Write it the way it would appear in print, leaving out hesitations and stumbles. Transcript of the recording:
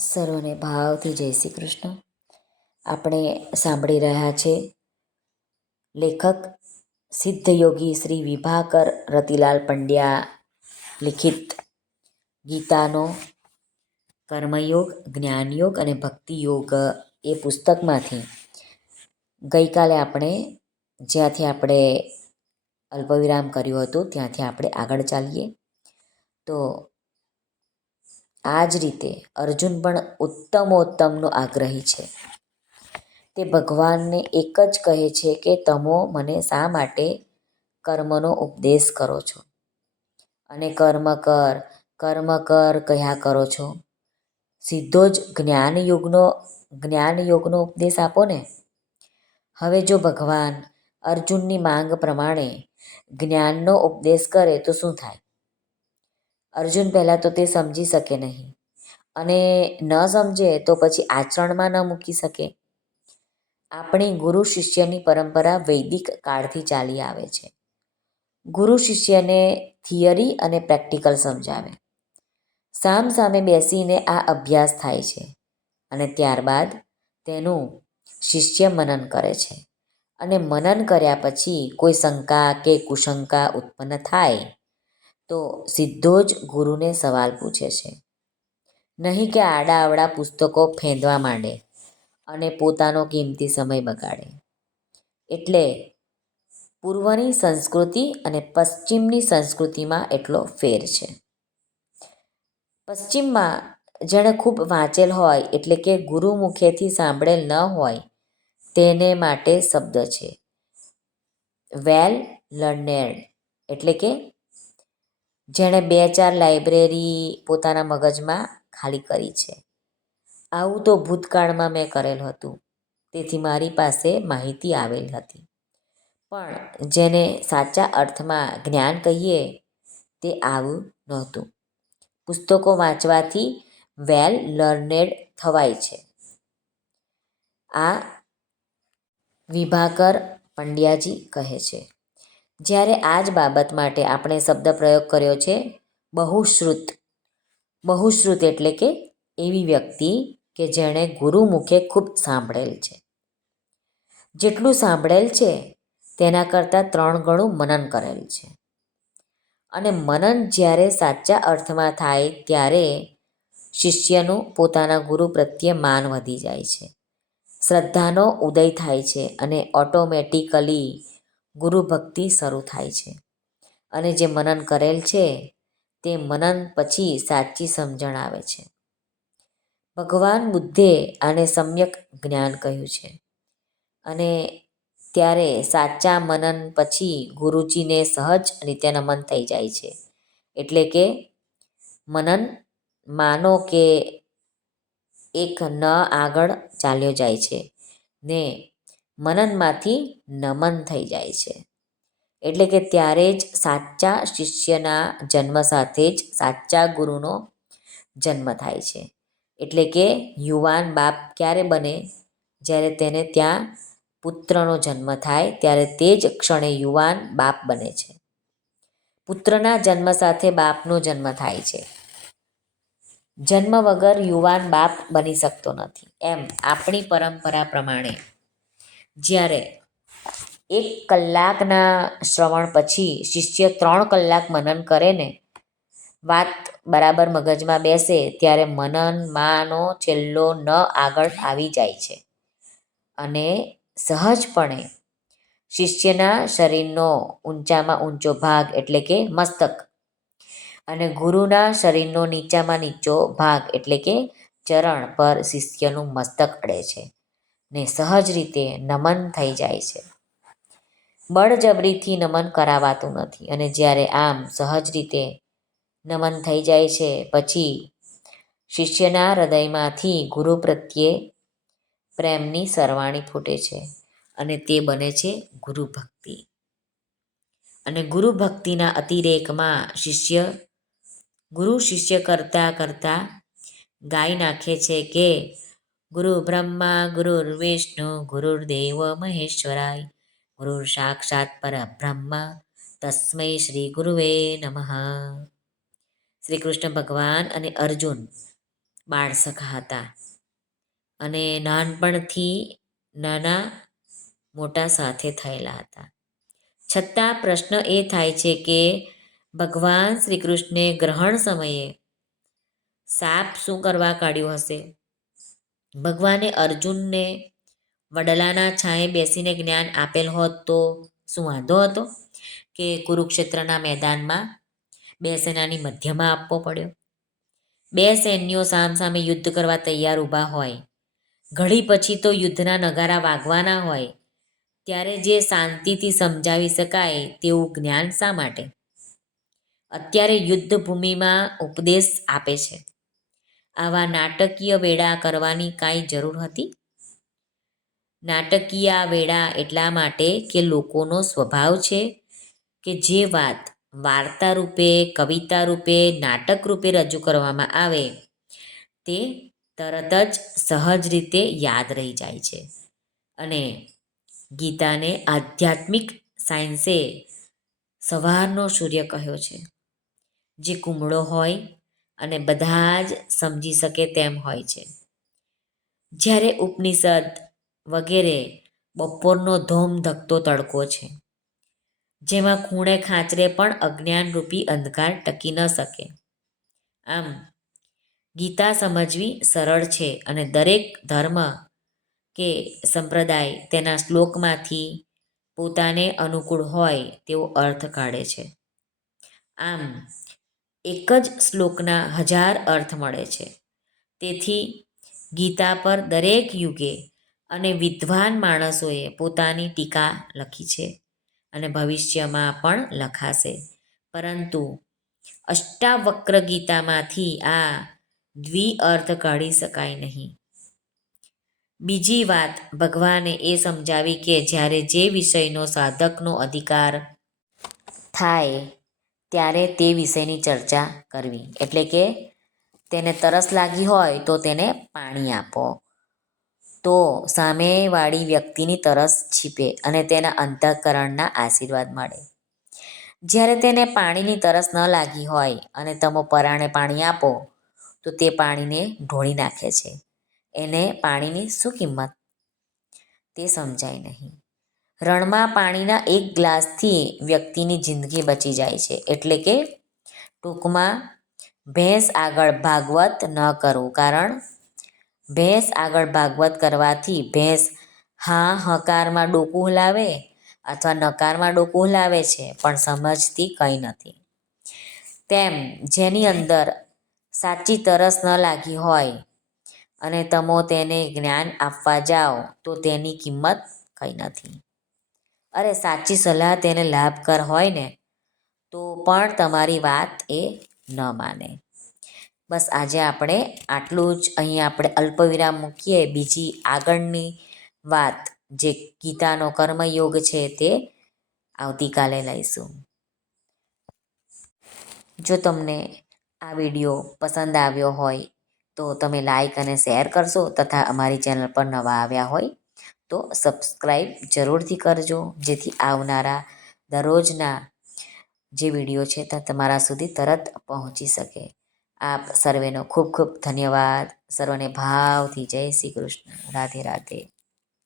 સર્વને ભાવથી જય શ્રી કૃષ્ણ. આપણે સાંભળી રહ્યા છે લેખક સિદ્ધયોગી શ્રી વિભાકર રતિલાલ પંડ્યા લિખિત ગીતાનો કર્મયોગ, જ્ઞાનયોગ અને ભક્તિયોગ એ પુસ્તકમાંથી ગઈકાલે જ્યાંથી આપણે અલ્પવિરામ કર્યું હતું ત્યાંથી આપણે આગળ ચાલીએ. તો આ જ રીતે અર્જુન પણ ઉત્તમોત્તમનો આગ્રહી છે. તે ભગવાનને એક જ કહે છે કે તમો મને શા માટે કર્મનો ઉપદેશ કરો છો અને કર્મ કર કહ્યા કરો છો. સીધો જ જ્ઞાનયોગનો ઉપદેશ આપો ને. હવે જો ભગવાન અર્જુનની માંગ પ્રમાણે જ્ઞાનનો ઉપદેશ કરે તો શું થાય? અર્જુન પહેલાં તો તે સમજી શકે નહીં, અને ન સમજે તો પછી આચરણમાં ન મૂકી શકે. આપણી ગુરુ શિષ્યની પરંપરા વૈદિક કાળથી ચાલી આવે છે. ગુરુ શિષ્યને થિયરી અને પ્રેક્ટિકલ સમજાવે. સામે બેસીને આ અભ્યાસ થાય છે અને ત્યારબાદ તેનું શિષ્ય મનન કરે છે. અને મનન કર્યા પછી કોઈ શંકા કે કુશંકા ઉત્પન્ન થાય તો સીધો જ ગુરુને સવાલ પૂછે છે. નહીં કે આડા પુસ્તકો ફેંદવા માંડે અને પોતાનો કિંમતી સમય બગાડે. એટલે પૂર્વની સંસ્કૃતિ અને પશ્ચિમની સંસ્કૃતિમાં એટલો ફેર છે. પશ્ચિમમાં જેણે ખૂબ વાંચેલ હોય, એટલે કે ગુરુ મુખેથી સાંભળેલ ન હોય, તેને માટે શબ્દ છે વેલ લર્નેડ, એટલે કે જેણે 2-4 લાઇબ્રેરી પોતાના મગજમાં ખાલી કરી છે. આવું તો ભૂતકાળમાં મેં કરેલ હતું, તેથી મારી પાસે માહિતી આવેલ હતી. પણ જેને સાચા અર્થમાં જ્ઞાન કહીએ તે આવું નહોતું. પુસ્તકો વાંચવાથી વેલ લર્નેડ થવાય છે. આ વિભાકર પંડ્યાજી કહે છે. જ્યારે આ જ બાબત માટે આપણે શબ્દ પ્રયોગ કર્યો છે બહુશ્રુત. બહુશ્રુત એટલે કે એવી વ્યક્તિ કે જેણે ગુરુ મુખે ખૂબ સાંભળેલ છે. જેટલું સાંભળેલ છે તેના કરતાં 3 ગણું મનન કરેલ છે. અને મનન જ્યારે સાચા અર્થમાં થાય ત્યારે શિષ્યનું પોતાના ગુરુ પ્રત્યે માન વધી જાય છે. શ્રદ્ધાનો ઉદય થાય છે અને ઓટોમેટિકલી ગુરુ ભક્તિ શરૂ થાય છે. અને જે મનન કરેલ છે તે મનન પછી સાચી સમજણ આવે છે. ભગવાન બુદ્ધે આને સમ્યક જ્ઞાન કહ્યું છે. અને ત્યારે સાચા મનન પછી ગુરુજીને સહજ રીતે નમન થઈ જાય છે. એટલે કે મનન માનો કે એક ન આગળ ચાલ્યો જાય છે ને મનનમાંથી નમન થઈ જાય છે. એટલે કે ત્યારે જ સાચા શિષ્યના જન્મ સાથે જ સાચા ગુરુનો જન્મ થાય છે. એટલે કે યુવાન બાપ ક્યારે બને? જ્યારે તેને ત્યાં પુત્રનો જન્મ થાય ત્યારે તે જ ક્ષણે યુવાન બાપ બને છે. પુત્રના જન્મ સાથે બાપનો જન્મ થાય છે. જન્મ વગર યુવાન બાપ બની શકતો નથી. એમ આપણી પરંપરા પ્રમાણે જ્યારે 1 કલાકના શ્રવણ પછી શિષ્ય 3 કલાક મનન કરે ને વાત બરાબર મગજમાં બેસે ત્યારે મનનમાંનો છેલ્લો ન આગળ આવી જાય છે અને સહજપણે શિષ્યના શરીરનો ઊંચામાં ઊંચો ભાગ એટલે કે મસ્તક અને ગુરુના શરીરનો નીચામાં નીચો ભાગ એટલે કે ચરણ પર શિષ્યનું મસ્તક અડે છે ને સહજ રીતે નમન થઈ જાય છે. બળજબરીથી નમન કરાવાતું નથી. અને જ્યારે આમ સહજ રીતે નમન થઈ જાય છે પછી શિષ્યના હૃદયમાંથી ગુરુ પ્રત્યે પ્રેમની સરવાણી ફૂટે છે અને તે બને છે ગુરુ ભક્તિ. અને ગુરુ ભક્તિના અતિરેકમાં ગુરુ શિષ્ય કરતા ગાઈ નાખે છે કે ગુરુ બ્રહ્મા ગુરુર્વિષ્ણુ ગુરુર્દેવ મહેશ્વરાય ગુરુ સાક્ષાત પરબ્રહ્મ તસ્મૈ શ્રી ગુરુવે નમઃ. શ્રી કૃષ્ણ ભગવાન અને અર્જુન બાળસખા હતા અને નાનપણથી નાના મોટા સાથે થયેલા હતા. છતાં પ્રશ્ન એ થાય છે કે ભગવાન શ્રી કૃષ્ણે ગ્રહણ સમયે સાપ શું કરવા કાઢ્યો હશે? ભગવાને અર્જુનને વડલાના છાંયે બેસીને જ્ઞાન આપેલ હોત તો શું વાંધો હતો કે કુરુક્ષેત્રના મેદાનમાં બે સેનાની મધ્યમાં આપવો પડ્યો? બે સૈન્યો સામસામે યુદ્ધ કરવા તૈયાર ઊભા હોય, ઘડી પછી તો યુદ્ધના નગારા વાગવાના હોય, ત્યારે જે શાંતિથી સમજાવી શકાય તેવું જ્ઞાન શા માટે અત્યારે યુદ્ધ ભૂમિમાં ઉપદેશ આપે છે? આવા નાટકીય વેળા કરવાની કાંઈ જરૂર હતી? નાટકીય વેળા એટલા માટે કે લોકોનો સ્વભાવ છે કે જે વાત વાર્તા રૂપે, કવિતા રૂપે, નાટક રૂપે રજૂ કરવામાં આવે તે તરત જ સહજ રીતે યાદ રહી જાય છે. અને ગીતાને આધ્યાત્મિક સાયન્સે સવારનો સૂર્ય કહ્યો છે, જે કુમળો હોય અને બધા જ સમજી શકે તેમ હોય છે. જ્યારે ઉપનિષદ વગેરે બપોરનો ધોમ ધકતો તડકો છે, જેમાં ખૂણે ખાંચરે પણ અજ્ઞાનરૂપી અંધકાર ટકી ન શકે. આમ ગીતા સમજવી સરળ છે અને દરેક ધર્મ કે સંપ્રદાય તેના શ્લોકમાંથી પોતાને અનુકૂળ હોય તેવો અર્થ કાઢે છે. આમ એક જ શ્લોકના 1000 અર્થ મળે છે. તેથી ગીતા પર દરેક યુગે અને વિદ્વાન માણસોએ પોતાની ટીકા લખી છે અને ભવિષ્યમાં પણ લખાશે. પરંતુ અષ્ટાવક્ર ગીતામાંથી આ દ્વિઅર્થ કાઢી શકાય નહીં. બીજી વાત ભગવાને એ સમજાવી કે જ્યારે જે વિષયનો સાધકનો અધિકાર થાય ત્યારે તે વિષયની ચર્ચા કરવી. એટલે કે તેને તરસ લાગી હોય તો તેને પાણી આપો, તો સામેવાળી વ્યક્તિની તરસ છીપે અને તેના અંતઃકરણના આશીર્વાદ મળે. જ્યારે તેને પાણીની તરસ ન લાગી હોય અને તમે પરાણે પાણી આપો તો તે પાણીને ઢોળી નાખે છે. એને પાણીની શું કિંમત તે સમજાય નહીં. રણમાં પાણીના એક ગ્લાસથી વ્યક્તિની જિંદગી બચી જાય છે. એટલે કે ટૂંકમાં ભેંસ આગળ ભાગવત ન કરવું. કારણ ભેંસ આગળ ભાગવત કરવાથી ભેંસ હા હકારમાં ડોકું હલાવે અથવા નકારમાં ડોકું હલાવે છે, પણ સમજતી કંઈ નથી. તેમ જેની અંદર સાચી તરસ ન લાગી હોય અને તમે તેને જ્ઞાન આપવા જાઓ તો તેની કિંમત કંઈ નથી. અરે સાચી સલાહ તેને લાભકર હોય ને તો પણ તમારી વાત એ ન માને. બસ આજે આપણે આટલું જ અહીં આપણે અલ્પવિરામ મૂકીએ. બીજી આગળની વાત જે ગીતાનો કર્મયોગ છે તે આવતીકાલે લઈશું. જો તમને આ વિડીયો પસંદ આવ્યો હોય તો તમે લાઈક અને શેર કરશો તથા અમારી ચેનલ પર નવા આવ્યા હોય તો સબસ્ક્રાઈબ જરૂરથી કરજો, જેથી આવનારા દરરોજના જે વિડીયો છે તે તમારા સુધી તરત પહોંચી શકે. આપ સર્વેનો ખૂબ ખૂબ ધન્યવાદ. સર્વને ભાવથી જય શ્રી કૃષ્ણ. રાધે રાધે.